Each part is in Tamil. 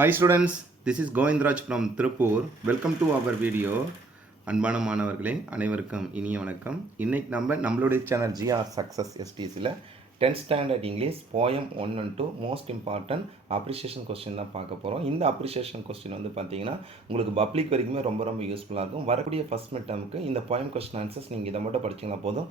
Hi students, this is Govindraj from Tirupur. Welcome to our video. அன்பான மாணவர்களே அனைவருக்கும் இனிய வணக்கம். இன்னைக்கு நம்மளுடைய சேனல் ஜிஆர் சக்ஸஸ் எஸ்டிசியில் 10th standard English poem 1 and 2 most important appreciation question தான் பார்க்க போகிறோம். இந்த அப்ரிஷியேஷன் கொஸ்டின் வந்து பார்த்தீங்கன்னா உங்களுக்கு பப்ளிக் வரைக்குமே ரொம்ப யூஸ்ஃபுல்லாக இருக்கும். வரக்கூடிய ஃபஸ்ட் மிட் டேர்முக்கு இந்த போயம் கொஸ்டின் ஆன்சர்ஸ் நீங்கள் இதை மட்டும் படிச்சிங்கன்னா போதும்.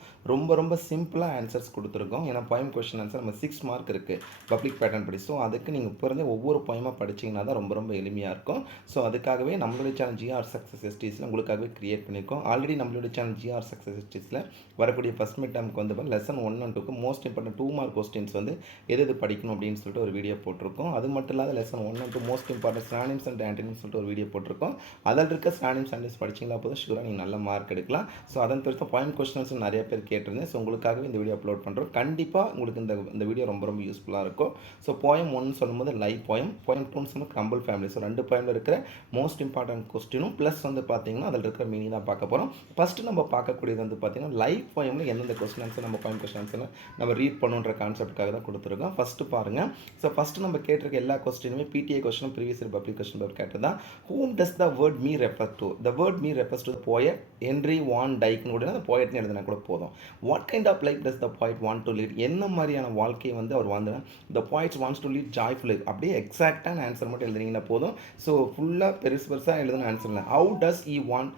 ரொம்ப சிம்பிளாக ஆன்சர்ஸ் கொடுத்துருக்கோம். ஏன்னா போயம் கொஸ்டின் ஆன்சர் நம்ம 6 மார்க் இருக்குது பப்ளிக் பேட்டர்ன் படி. ஸோ அதுக்கு நீங்கள் பிறந்த ஒவ்வொரு போயமாக படிச்சிங்கன்னா தான் ரொம்ப எளிமையாக இருக்கும். ஸோ அதுக்காகவே நம்மளுடைய சேனல் ஜிஆர் சக்ஸஸ் எஸ்டிஸில் உங்களுக்காகவே கிரியேட் பண்ணியிருக்கோம். ஆல்ரெடி நம்மளுடைய சேனல் ஜிஆர் சக்ஸஸ் எஸ்டிஸில் வரக்கூடிய ஃபஸ்ட் மிட் டேர்முக்கு வந்து லெசன் 1 and 2க்கு மோஸ்ட் இம்பார்ட்டன்ட் 2 மார்க் கொஸ்டின்ஸ் வந்து எது படிக்கணும் அப்படின்னு சொல்லிட்டு ஒரு வீடியோ போட்டிருக்கோம். அது மட்டும் இல்லாத lesson 1 and 2 most important synonyms and antonyms சொல்லிட்டு ஒரு வீடியோ போட்டிருக்கோம். அதில் இருக்க சினானிம்ஸ் ஆன்டனிம்ஸ் படிச்சிங்களா போதும் ஷூராக நீங்கள் நல்ல மார்க் எடுக்கலாம். ஸோ அதன் தவிர்த்து பாயிண்ட் கொஸ்டின்ஸ் நிறைய பேர் கேட்டிருந்தேன். ஸோ உங்களுக்காகவே இந்த வீடியோ அப்லோட் பண்ணுறோம். கண்டிப்பாக உங்களுக்கு இந்த வீடியோ ரொம்ப யூஸ்ஃபுல்லாக இருக்கும். ஸோ போயம் 1 சொல்லும்போது லைவ் போயம் 2 சொல்லும்போது கிரம்பிள் ஃபேமிலி. ஸோ 2 போயமில் இருக்கிற மோஸ்ட் இம்பார்ட்டன்ட் கொஸ்டினும் ப்ளஸ் வந்து பார்த்தீங்கன்னா அதில் இருக்கிற மீனிங் தான் பார்க்க போகிறோம். ஃபஸ்ட்டு நம்ம பார்க்கக்கூடியது வந்து பார்த்தீங்கன்னா லைவ் போயமில் எந்தெந்த கொஸ்டின் ஆன்சர் நம்ம பாயிண்ட் கொஸ்டின் ஆன்சர் நம்ம ரீட் பண்ணுன்ற கான்செப்டுக்காக தான் கொடுத்துருக்கோம். ஃபஸ்ட்டு பாருங்கள். ஸோ ஃபஸ்ட்டு நம்ம கேட்டிருக்க எல்லா கொஸ்டினுமே பிடிஏ கொஸ்டினும் previous year public question paper கேட்டது தான். Whom does the word me refer to? The word me refers to the poet Henry van டைக்னு கூட அந்த போயட்னு எழுதினா கூட போதும். What kind of life does the poet want to lead? என்ன மாதிரியான வாழ்க்கையை வந்து அவர் வந்து the poets wants to lead joyful life. அப்படியே எக்ஸாக்டான ஆன்சர் மட்டும் எழுதுனீங்கன்னா போதும். ஸோ ஃபுல்லாக பெருசாக எழுதுன ஆன்சர் இல்லை. How does E want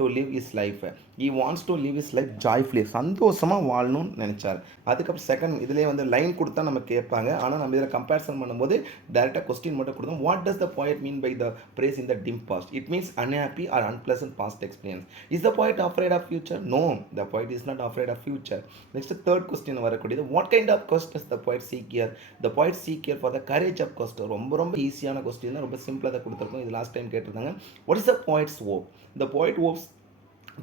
to live is life? E wants to live is life joyfully, சந்தோஷமாக வாழணும்னு நினச்சார். அதுக்கப்புறம் செகண்ட் இதிலே வந்து லைன் கொடுத்தா நம்ம கேட்பாங்க. ஆனால் நம்ம இதில் கம்பேரிசன் பண்ணும்போது டேரெக்டாக கொஸ்டின் மட்டும் கொடுத்தோம். What does the poet mean by the phrase in the dim past? It means unhappy or unpleasant past experience. Is the poet afraid of future? No, the poet is not afraid of future. Next third question வரக்கூடியது what kind of questions the poet seek here? The poet seek here for the courage of quest. ரொம்ப ஈஸியான கொஸ்டின் தான், ரொம்ப சிம்பிளாக தான் கொடுத்துருக்கோம். இது லாஸ்ட் டைம் கேட்டிருந்தாங்க. What is the poet's hope? The poet hopes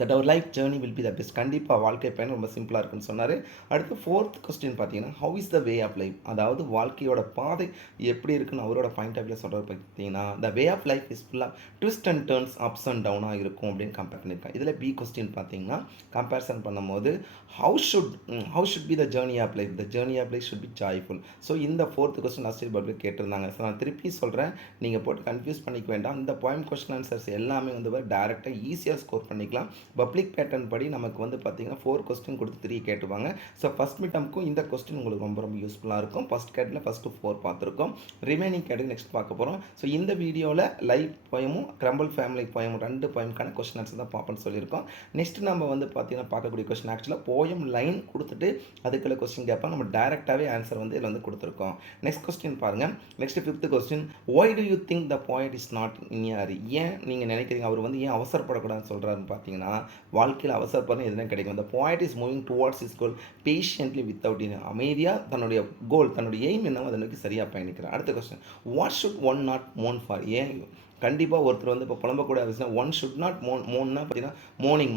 that our life journey will be the best. கண்டிப்பாக வாழ்க்கை பயணம் ரொம்ப சிம்பிளாக இருக்குன்னு சொன்னார். அடுத்து ஃபோர்த் கொஸ்டின் பார்த்தீங்கன்னா how is the way of life? அதாவது வாழ்க்கையோட பாதை எப்படி இருக்குன்னு அவரோட பாயிண்ட் ஆஃப் வியூ சொல்கிறது பார்த்தீங்கன்னா the way of life is full of twist and turns ups and டவுனாக இருக்கும் அப்படின்னு கம்பேர் பண்ணியிருக்கேன். இதில் பி கொஸ்டின் பார்த்தீங்கன்னா கம்பேரிசன் பண்ணும்போது how should be the journey of life? The journey of life should be joyful. So இந்த fourth question last year public கேட்டிருந்தாங்க. ஸோ நான் திருப்பி சொல்கிறேன், நீங்கள் போட்டு கன்ஃபியூஸ் பண்ணிக்க வேண்டாம். இந்த போயம் கொஸ்டின் ஆன்சர்ஸ் எல்லாமே வந்து டேரெக்டாக ஈஸியாக ஸ்கோர் பண்ணிக்கலாம். பப்ளிக் பேட்டர்ன் படி நமக்கு வந்து பார்த்தீங்கன்னா 4 கொஸ்டின் கொடுத்து 3 கேட்டுவாங்க. ஸோ ஃபஸ்ட் மிட்டமுக்கும் இந்த கொஸ்டின் உங்களுக்கு ரொம்ப யூஸ்ஃபுல்லாக இருக்கும். ஃபஸ்ட் கேட்டில் ஃபஸ்ட்டு 4 பார்த்துருக்கோம். ரிமைனிங் கேட்டு நெக்ஸ்ட் பார்க்க போகிறோம். ஸோ இந்த வீடியோவில் லைவ் போயமும் கிரம்பிள் ஃபேமிலி போயமும் 2 போயமுக்கான கொஸ்டின் ஆன்சர் தான் பார்ப்போம்னு சொல்லியிருக்கோம். நெக்ஸ்ட் நம்ம வந்து பார்த்தீங்கன்னா பார்க்கக்கூடிய கொஸ்டின் ஆக்சுவலாக போயம் லைன் கொடுத்துட்டு அதுக்குள்ள கொஸ்டின் கேட்பாங்க. நம்ம டேரெக்டாகவே ஆன்சர் வந்து இதில் வந்து கொடுத்துருக்கோம். நெக்ஸ்ட் கொஸ்டின் பாருங்கள். Next 5th question why do you think the poet is not in யார்? ஏன் நீங்கள் நினைக்கிறீங்க அவர் வந்து ஏன் அவசரப்படக்கூடாதுன்னு சொல்கிறாருன்னு பார்த்தீங்கன்னா வாழ்க்கையில் அவசரப்படம் எதுனா கிடைக்கும். அந்த point is moving towards is goal patiently without in. அமைதியாக தன்னுடைய கோல் தன்னுடைய எய்ம் என்னவோ அதை நோக்கி சரியாக பயணிக்கிறார். அடுத்த question what should one not moan for? ஏன் கண்டிப்பாக ஒருத்தர் வந்து இப்போ புலம்பக்கூட விஷயம் ஒன் ஷுட் நாட் மோன்னா பார்த்தீங்கன்னா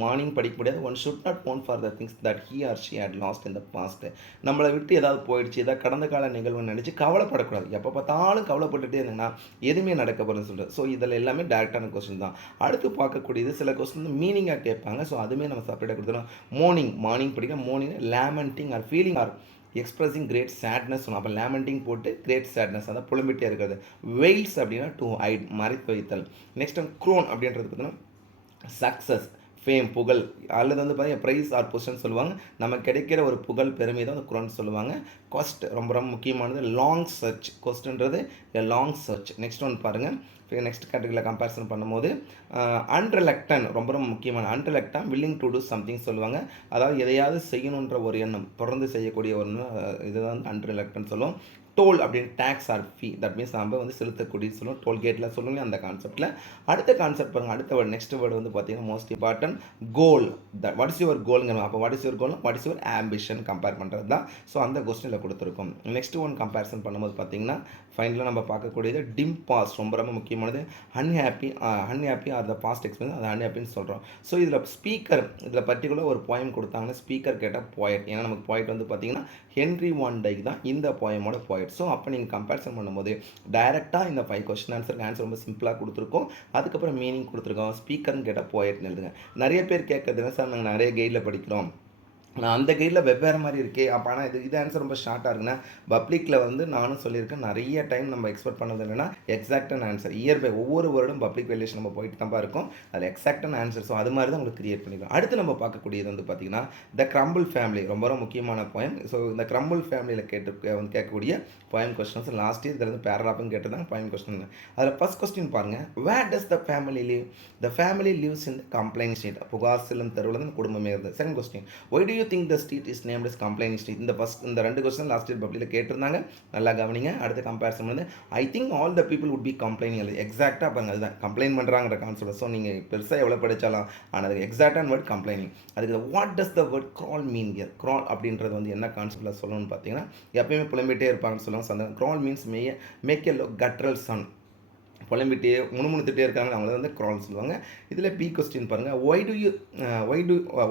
மார்னிங் படிக்க முடியாது. One should not moan for the things that he or she had lost in the past. நம்மளை விட்டு ஏதாவது போயிடுச்சு, ஏதாவது கடந்த கால நிகழ்வுன்னு நினச்சி கவலைப்படக்கூடாது. எப்போ பார்த்தாலும் கவலைப்பட்டுட்டே இருந்தீங்கன்னா எதுவுமே நடக்க போகிறேன்னு சொல்லிட்டு. ஸோ இதில் எல்லாமே டேரெக்டான கொஸ்டின் தான். அடுத்து பார்க்கக்கூடியது சில கொஸ்டின் மீனிங்காக கேட்பாங்க. ஸோ அதுவுமே நம்ம செப்பரேட்டாக கொடுத்துருவோம். மார்னிங் படிக்க mourning lamenting or feeling or expressing great sadness சொன்னோம். அப்போ லேமெண்டிங் போட்டு கிரேட் சேட்னஸ் அதான் புலம்பிட்டே இருக்கிறது. வெயில்ஸ் அப்படின்னா டு ஹைட் மறைத்து வைத்தல். நெக்ஸ்ட் க்ரோன் அப்படின்றது பார்த்தீங்கன்னா சக்ஸஸ் ஃபேம் புகழ் அல்லது வந்து பார்த்தீங்கன்னா ப்ரைஸ் ஆர் பொசிஷன் சொல்லுவாங்க. நம்ம கிடைக்கிற ஒரு புகழ் பெருமை தான் அந்த குரோன் சொல்லுவாங்க. கொஸ்ட் ரொம்ப முக்கியமானது. லாங் சர்ச் கொஸ்ட்ன்றது லாங் சர்ச். நெக்ஸ்ட் ஒன் பாருங்கள். நெக்ஸ்ட் கேட்டகரியில் கம்பேரிசன் பண்ணும்போது அன்ரிலக்டன் ரொம்ப முக்கியமான unreluctant willing to do something சொல்லுவாங்க. அதாவது எதையாவது செய்யணுன்ற ஒரு எண்ணம் தொடர்ந்து செய்யக்கூடிய ஒரு இதுதான் அன்ரிலக்டன் சொல்லுவோம். டோல் அப்படின்னு tax or fee that means நம்ம வந்து செலுத்தக்கூடிய சொல்லுவோம். டோல்கேட்டில் சொல்லுங்க அந்த கான்செப்ட்டில். அடுத்த கான்செப்ட் பாருங்கள். அடுத்த வேர்டு நெக்ஸ்ட் வேர்டு வந்து பார்த்தீங்கன்னா most important goal. What is your கோல்ங்க? அப்போ what is your goal, what is your ambition compare பண்ணுறது தான். ஸோ அந்த கொஸ்டினில் கொடுத்துருக்கோம். நெக்ஸ்ட் ஒன் கம்பேரிசன் பண்ணும்போது பார்த்தீங்கன்னா ஃபைனலாக நம்ம பார்க்கக்கூடியது டிம் பாஸ்ட் ரொம்ப முக்கியமானது. Unhappy are the past experience, அது அன்ஹாப்பின்னு சொல்கிறோம். ஸோ இதில் ஸ்பீக்கர் இதில் பர்டிகுலர் ஒரு போயம் கொடுத்தாங்கன்னா ஸ்பீக்கர் கேட்டால் போயட். ஏன்னா நமக்கு போயட் வந்து பார்த்தீங்கன்னா ஹென்ரி வான் டைக் தான் இந்த போயமோட போயட். ஸோ அப்போ நீங்கள் கம்பேரிசன் பண்ணும்போது டைரெக்டாக இந்த 5 கொஸ்டின் ஆன்சர் ரொம்ப சிம்பிளாக கொடுத்துருக்கோம். அதுக்கப்புறம் மீனிங் கொடுத்துருக்கோம். ஸ்பீக்கர்னு கேட்டால் போயட்னு எழுதுங்க. நிறைய பேர் கேட்கறது என்ன சார், நாங்கள் நிறைய கைடில் படிக்கிறோம் நான் அந்த கைடில் வெவ்வேறு மாதிரி இருக்கே அப்போ ஆனால் இது ஆன்சர் ரொம்ப ஷார்ட்டாக இருக்குன்னா பப்ளிக்கில் வந்து நானும் சொல்லியிருக்கேன் நிறைய டைம் நம்ம எக்ஸ்பெக்ட் பண்ணது இல்லைன்னா எக்ஸாக்டான ஆன்சர் இயர் பை ஒவ்வொரு வருடம் பப்ளிக் வேல்யூஷன் நம்ம போயிட்டு தான் இருக்கும் அதில் எக்ஸாக்டான ஆன்சர் ஸோ அது மாதிரி தான் உங்களுக்கு கிரியேட் பண்ணிக்கலாம். அடுத்து நம்ம பார்க்கக்கூடியது வந்து பார்த்திங்கன்னா த கிரம்பிள் ஃபேமிலி ரொம்ப ரொம்ப முக்கியமான போயம். ஸோ இந்த கிரம்பிள் ஃபேமிலியில் கேட்கக்கூடிய போயம் கொஸ்டின்ஸ் லாஸ்ட் இயர் இதில் வந்து பேராகிராஃப்னு கேட்டதாங்க போயம் கொஸ்டின். அதில் ஃபஸ்ட் கொஸ்டின் பாருங்கள், where does the family live? The family lives in the complaint street. புகார் செல்லும் தெருவில் தான் குடும்பமே இருந்தது. Second question, why do you think the street is named is complaint street? இந்த ரெண்டு கொஸ்டின் லாஸ்ட் இயர் பப்ளிக்கில் கேட்டிருந்தாங்க, நல்லா கவனிங்க. அடுத்த கம்பேரிசன் வந்து I think all the people would be complaining. எக்ஸாக்டாக பாருங்க, அதுதான் கம்ப்ளைண்ட் பண்ணுறாங்கிற கான்செப்ட். ஸோ நீங்கள் பெருசாக எவ்வளோ படித்தாலும் ஆனால் அதுக்கு எக்ஸாக்டான வேர்ட் கம்ப்ளைனிங். அதுக்கு what does the word crawl mean year? Crawl அப்படின்றது வந்து என்ன கான்செப்டில் சொல்லணும்னு பார்த்தீங்கன்னா எப்பயுமே புலம்பிகிட்டே இருப்பாங்கன்னு சொல்லுவாங்க. ஸோ அந்த growl means make a guttural sound, புலம்பிட்டே முணுமுணுத்துட்டே இருக்காங்க, அவங்கள வந்து க்ரால் சொல்லுவாங்க. இதில் பி கொஸ்டின் பாருங்கள்,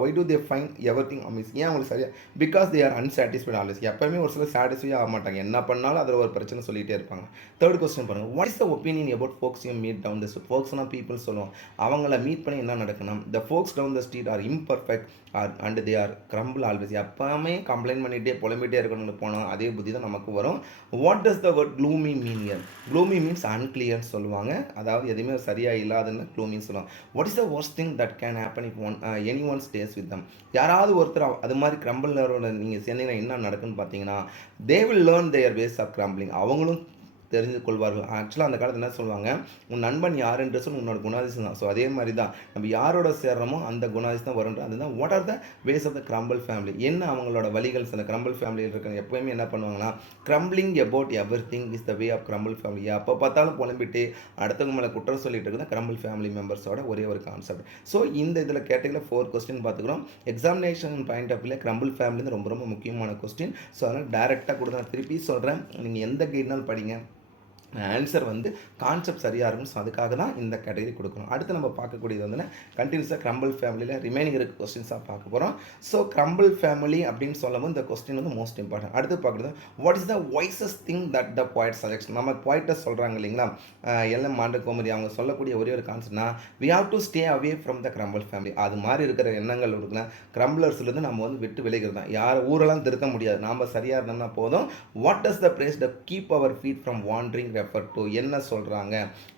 why do they find everything amiss? ஏன் அவங்களுக்கு சரியா? Because they are unsatisfied always. எப்பவுமே ஒரு சில சாட்டிஸ்ஃபை ஆக மாட்டாங்க, என்ன பண்ணாலும் அதில் ஒரு பிரச்சனை சொல்லிகிட்டே இருப்பாங்க. தேர்ட் கொஸ்டின் பாருங்கள், what is the opinion about folks you meet down the street? ஃபோக்ஸ்னால் பீப்புள் சொல்லுவோம், அவங்கள மீட் பண்ணி என்ன நடக்கணும்? The folks down the street are imperfect and they are grumble always. எப்பவுமே கம்ப்ளைண்ட் பண்ணிகிட்டே புலம்பிகிட்டே இருக்கணும்னு போனோம், அதே புத்தி தான் நமக்கு வரும். What does the word gloomy mean here? Gloomy means அன்கிளியர்னு சொல்லுவாங்க, அதாவது எதுவுமே சரியாக இல்லாதுன்னு க்ளூமின்னு சொல்லுவாங்க. What is the worst thing that can happen if any one stay with them? யாராவது ஒருத்தர் அது மாதிரி கிரம்பிளரோட நீங்கள் சேர்ந்தீங்கன்னா என்ன நடக்குன்னு பார்த்தீங்கன்னா, they will learn their ways of grumbling. அவங்களும் தெரிந்து கொள்வார்கள். ஆக்சுவலாக அந்த காலத்தில் என்ன சொல்லுவாங்க, உன் நண்பன் யாருன்ற சொல்லி உன்னோட குணாதிசம் தான். ஸோ அதே மாதிரி தான் நம்ம யாரோட சேர்றோமோ அந்த குணாதிசம் தான் வரும்ன்ற. அதுதான் what are the ways of the grumble family. என்ன அவங்களோட வழிகள்? அந்த கிரம்பிள் ஃபேமிலியில் இருக்கிற எப்போயுமே என்ன பண்ணுவாங்கன்னா, grumbling about every thing is the way of grumble family. அப்போ பார்த்தாலும் புலம்பிட்டு அடுத்தவங்க மேலே குற்றம் சொல்லிட்டு இருக்கிற கிரம்பிள் ஃபேமிலி மெம்பர்ஸோட ஒரே ஒரு கான்செப்ட். ஸோ இந்த இதில் கேட்டகரியில் 4 கொஸ்டின் பார்த்துக்கிறோம். எக்ஸாமினேஷன் பாயிண்ட் ஆஃப் வியூவில் கிரம்பிள் ஃபேமிலி ரொம்ப ரொம்ப முக்கியமான கொஸ்டின். ஸோ அதனால் டேரெக்டாக கொடுத்து நான் திருப்பி சொல்கிறேன், நீங்கள் எந்த கைட்னாலும் படிங்க, ஆன்சர் வந்து கான்செப்ட் சரியாக இருக்கும். ஸோ அதுக்காக தான் இந்த கேட்டகரி கொடுக்கணும். அடுத்து நம்ம பார்க்கக்கூடியது வந்து கண்டினியூஸாக கிரம்பிள் ஃபேமிலியில் ரிமைனிங் இருக்க கொஸ்டின்ஸாக பார்க்க போகிறோம். ஸோ கிரம்பிள் ஃபேமிலி அப்படின்னு சொல்லும்போது இந்த கொஸ்டின் வந்து மோஸ்ட் இம்பார்ட்டன்ட். அடுத்து பார்க்குறது, what is the wisest thing that the poet suggestion? நம்ம பாய்ட்டை சொல்கிறாங்க இல்லைங்களா, எல்லாம் மாண்ட கோமதி அவங்க சொல்லக்கூடிய ஒரே ஒரு கான்செப்ட்னா, we have to stay away from the grumble family. அது மாதிரி இருக்கிற எண்ணங்கள் இருக்குன்னா கிரம்பிளர்ஸ்லேருந்து நம்ம வந்து விட்டு விலகிறது தான். யார் ஊரெல்லாம் திருத்த முடியாது, நாம் சரியாக இருந்தோம்னா போதும். What does the place the keep our feet from wandering refer to? என்ன சொல்கிறாங்க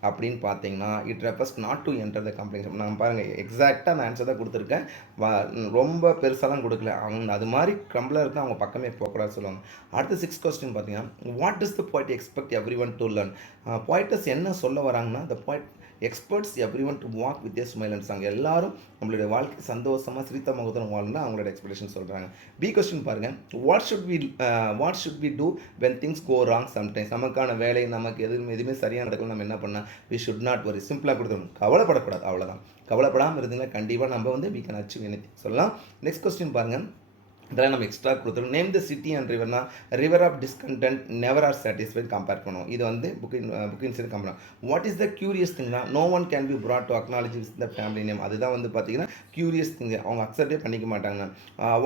அப்படின்னு பார்த்தீங்கன்னா, it refers not to enter the complaint. நான் பாருங்கள் எக்ஸாக்டாக அந்த ஆன்சர் தான் கொடுத்துருக்கேன், ரொம்ப பெருசாலாம் கொடுக்கல. அவங்க அது மாதிரி கிரம்பிளர் இருந்தால் அவங்க பக்கமே போகக்கூடாது சொல்லுவாங்க. அடுத்த 6 கொஸ்டின் பார்த்தீங்கன்னா, what does the poet expect every one to learn? பாய்ட்டஸ் என்ன சொல்ல வராங்கன்னா, the poet expects every one to walk with a smile and song. எல்லாரும் நம்மளுடைய வாழ்க்கை சந்தோஷமாக சிரித்த முகத்துடன் வாழணும் அவங்களோட எக்ஸ்பெக்டேஷன் சொல்கிறாங்க. பி கொஸ்டின் பாருங்கள், what should we do when things go wrong sometimes? நமக்கான வேலை நமக்கு எதுவுமே சரியாக நடக்கணும், நம்ம என்ன பண்ணால் வி ஷுட் நாட் வரி. சிம்பிளாக கொடுத்துடணும், கவலைப்படக்கூடாது, அவ்வளோதான். கவலைப்படாமல் இருந்தீங்கன்னா கண்டிப்பாக நம்ம வந்து வி கேன் அச்சீவ் எனிதிங் சொல்லலாம். நெக்ஸ்ட் கொஸ்டின் பாருங்கள், இதெல்லாம் நம்ம எக்ஸ்ட்ரா கொடுத்துருவோம். நேம் த சிட்டி அண்ட் ரிவர்னா, river of discontent never are satisfied compare பண்ணுவோம். இது வந்து புக்கின் side compare. What is the curious திங்னா, no one can be brought to acknowledge with the family name. அதுதான் வந்து பார்த்தீங்கன்னா கியூரியஸ் திங், அவங்க அக்செப்டே பண்ணிக்க மாட்டாங்க.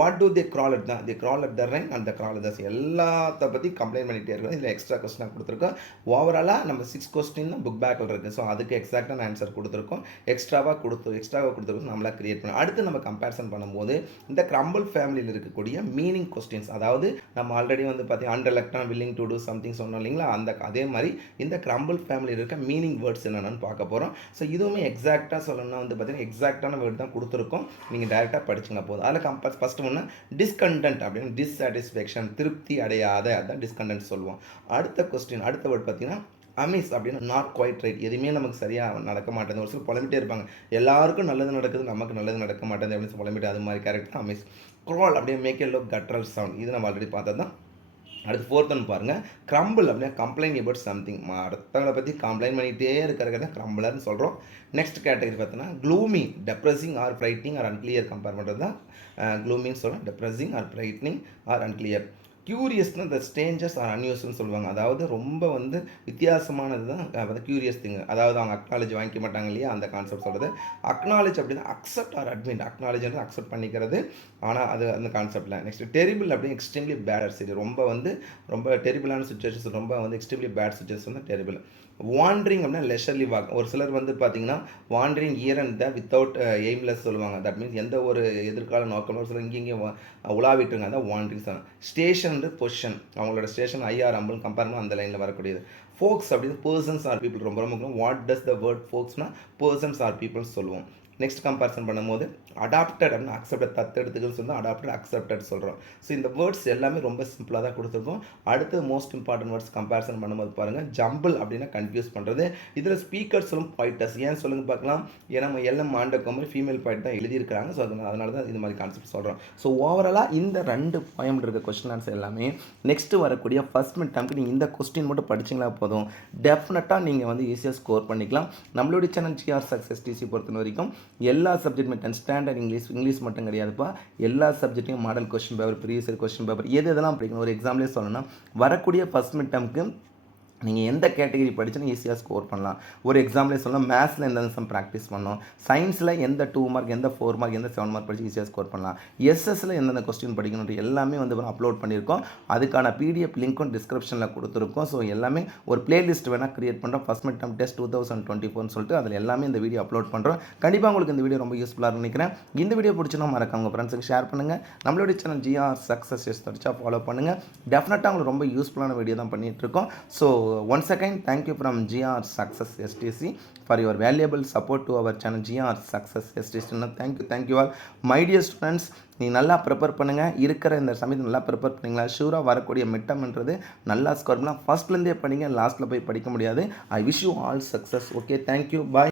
What do they growl at தான், they growl at the Rhine and the crawl at த. எல்லாத்த பற்றி கம்ப்ளைண்ட் பண்ணிகிட்டே இருக்கோம். இதில் எக்ஸ்ட்ரா கொஸ்டினாக கொடுத்துருக்கோம். ஓவராலாக நம்ம 6 கொஸ்டின் புக் பேக்கில் இருக்குது. ஸோ அதுக்கு எக்ஸாக்டான ஆன்சர் கொடுத்துருக்கோம். எக்ஸ்ட்ராவாக கொடுத்துருக்கோம், நம்மளாக கிரியேட் பண்ணோம். அடுத்து நம்ம கம்பேரிசன் பண்ணும்போது இந்த கிரம்பிள் ஃபேமிலியில் இருக்கக்கூடிய மீனிங் கொஸ்டின்ஸ், அதாவது நம்ம ஆல்ரெடி வந்து பார்த்தீங்கன்னா அண்டர்லெக்டான வில்லிங் டு டூ சம்திங் சொன்னோம் இல்லைங்களா, அதே மாதிரி இந்த கிரம்பிள் ஃபேமிலியில் இருக்க மீனிங் வேர்ட்ஸ் என்னென்னு பார்க்க போகிறோம். ஸோ இதுவுமே எக்ஸாக்டாக சொல்லணும்னா வந்து பார்த்தீங்கன்னா எக்ஸாக்டான வேர்ட் தான் கொடுத்துருக்கோம், நீங்கள் டேரெக்டாக படிச்சுங்க போதும். அதில் ஃபஸ்ட்டு ஒன்று டிஸ்கண்டென்ட் அப்படின்னு, டிஸ்சாட்டிஸ்ஃபேக்ஷன், திருப்தி அடையாத, அதுதான் டிஸ்கண்டென்ட் சொல்லுவோம். அடுத்த வேர்ட் பார்த்தீங்கன்னா அமிஸ் அப்படின்னு, நாட் குவைட் ரைட், எதுவுமே நமக்கு சரியாக நடக்க மாட்டேங்குது. ஒரு சில புலம்பிட்டே இருப்பாங்க, எல்லாருக்கும் நல்லது நடக்குது நமக்கு நல்லது நடக்க மாட்டேங்குது அப்படின்னு புலம்பிட்டு, அது மாதிரி கேரக்டர் தான் அமிஸ். க்ரால் அப்படியே மேக் எ லோக் கட்ரல் சவுண்ட், இது நம்ம ஆல்ரெடி பார்த்தது தான். அடுத்து 4th ஒன்று பாருங்கள், கிரம்பிள் அப்படின்னா கம்ப்ளைண்ட் அபவுட் சம்திங், அடுத்தவங்களை பற்றி கம்ப்ளைண்ட் பண்ணிகிட்டே இருக்கிறத தான் கிரம்பிளர்னு சொல்கிறோம். நெக்ஸ்ட் கேட்டகரி பார்த்தோன்னா gloomy, depressing or frightening or unclear compare பண்ணுறது தான் க்ளூமின்னு சொல்கிறோம். Depressing or frightening or unclear. க்யூரியஸ்னால் த ஸ்ட்ரேஞ்சர்ஸ் ஆர் அன்யூஸ்னு சொல்லுவாங்க. அதாவது ரொம்ப வந்து வித்தியாசமானது தான் அதாவது க்யூரியஸ் திங். அதாவது அவங்க அக்னாலஜ் வாங்கிக்க மாட்டாங்க இல்லையா, அந்த கான்செப்ட் சொல்கிறது. அக்னாலஜ் அப்படின்னா அக்செப்ட் ஆர் அட்மிட். அக்னாலஜ்ன்றது அக்செப்ட் பண்ணிக்கிறது, ஆனால் அது அந்த கான்செப்டில். நெக்ஸ்ட் டெரிபிள் அப்படின்னு எக்ஸ்ட்ரீம்லி பேட் ஆர் சரி, ரொம்ப டெரிபிளான சுச்சுவேஷன்ஸ், ரொம்ப வந்து எக்ஸ்ட்ரீம்லி பேட் சுச்சுவேஷன் தான் டெரிபிள். வாண்டரிங் அப்படின்னா லெஷர்லி வாக். ஒரு சிலர் வந்து பார்த்தீங்கன்னா wandering year and the without aimless சொல்லுவாங்க. தட் மீன்ஸ் எந்த ஒரு எதிர்கால நோக்கம். ஒரு சிலர் இங்கேயும் உலாவிட்டுருங்க, அதான் வாண்டரிங் சொல்லுவாங்க. ஸ்டேஷன் வந்து பொசிஷன், அவங்களோட ஸ்டேஷன் ஐஆர் அம்புன்னு கம்பேர் பண்ணால் அந்த லைனில் வரக்கூடியது. ஃபோக்ஸ் அப்படின்னு பர்சன்ஸ் ஆர் பீப்புள், ரொம்ப ரொம்ப முக்கியம். வாட் டஸ் த வேர்ட் ஃபோக்ஸ்னா பர்சன்ஸ் ஆர் பீப்புள்ஸ் சொல்லுவோம். நெக்ஸ்ட் கம்பேரிசன் பண்ணும்போது அடாப்டட் அப்படின்னு அக்செப்டட், தத்தெடுத்துக்குன்னு சொன்னால் அடாப்டட் அக்செப்டட் சொல்கிறோம். ஸோ இந்த வேர்ட்ஸ் எல்லாமே ரொம்ப சிம்பிளாக தான் கொடுத்துருக்கோம். அடுத்து மோஸ்ட் இம்பார்ட்டன்ட் வேர்ட்ஸ் கம்பேரிசன் பண்ணும்போது பாருங்கள், ஜம்பிள் அப்படின்னா கன்ஃபியூஸ் பண்ணுறது. இதில் ஸ்பீக்கர்ஸும் பாயிட்டர்ஸ் ஏன் சொல்லுங்க பார்க்கலாம். ஏன்னா நம்ம எல்லாம் ஆண்டக்க மாதிரி ஃபீமேல் பாயிண்ட் தான் எழுதியிருக்கிறாங்க. ஸோ அதனால தான் இது மாதிரி கான்செப்ட் சொல்கிறோம். ஸோ ஓவராலாக இந்த 2 பாயிண்ட் இருக்க கொஸ்டின் ஆன்சர் எல்லாமே நெக்ஸ்ட்டு வரக்கூடிய ஃபர்ஸ்ட் மிட் டேர்முக்கு நீங்கள் இந்த கொஸ்டின் மட்டும் படிச்சிங்களா போதும், டெஃபினட்டாக நீங்கள் வந்து ஈஸியாக ஸ்கோர் பண்ணிக்கலாம். நம்மளுடைய சேனல் ஜிஆர் சக்ஸஸ் டிசி பொறுத்த வரைக்கும் எல்லா சப்ஜெக்ட்டுமே 10th ஸ்டாண்டர்ட் இங்கிலீஷ் மட்டும் கிடையாதுப்பா. எல்லா சப்ஜெக்ட்டையும் model question paper, previous year question paper, எதெல்லாம் படிக்கணும். ஒரு எக்ஸாம்லேயே சொல்லணும்னா வரக்கூடிய ஃபர்ஸ்ட் மிட் டேர்முக்கு நீங்கள் எந்த கேட்டகரி படிச்சுன்னு ஈஸியாக ஸ்கோர் பண்ணலாம். ஒரு எக்ஸாம்பிளே சொல்லலாம், மேத்ஸில் எந்த சம் ப்ராக்டிஸ் பண்ணணும், சயின்ஸில் எந்த 2 மார்க், எந்த 4 மார்க், எந்த 7 மார்க் படித்து ஈஸியாக ஸ்கோர் பண்ணலாம், எஸ்எஸ்சில் எந்தெந்த கொஸ்டின் படிக்கணும் எல்லாமே வந்து அப்லோட் பண்ணியிருக்கோம். அதுக்கான பிடிஎஃப் லிங்க்கும் டிஸ்கிரிப்ஷனில் கொடுத்துருக்கோம். ஸோ எல்லாமே ஒரு பிளேலிஸ்ட் வேணால் க்ரியேட் பண்ணுறோம், ஃபஸ்ட் மிட் டேர்ம் டெஸ்ட் 2024 சொல்லிட்டு அதில் எல்லாமே இந்த வீடியோ அப்லோட் பண்ணுறோம். கண்டிப்பாக உங்களுக்கு இந்த வீடியோ ரொம்ப யூஸ்ஃபுல்லாக நினைக்கிறேன். இந்த வீடியோ பிடிச்சினா மறக்காம உங்கள் ஃப்ரெண்ட்ஸுக்கு ஷேர் பண்ணுங்கள். நம்மளுடைய சேனல் ஜிஆர் சக்ஸஸ் சர்ச்சாக ஃபாலோ பண்ணுங்கள். டெஃபினட்டாக உங்களுக்கு ரொம்ப யூஸ்ஃபுல்லான வீடியோ தான் பண்ணிகிட்ருக்கோம். So once again thank you from GR Success STC for your valuable support to our channel GR Success STC. Thank you all my dear students. நீங்கள் நல்லா ப்ரிப்பேர் பண்ணுங்கள். இருக்கிற இந்த சமயத்தில் நல்லா ப்ரிப்பேர் பண்ணிங்களா, ஷூராக வரக்கூடிய மிட்டம்ன்றது நல்லா ஸ்கோர் பண்ணலாம். ஃபஸ்ட்லேருந்தே படிங்க, லாஸ்ட்டில் போய் படிக்க முடியாது. I wish you all success. Okay, thank you, bye.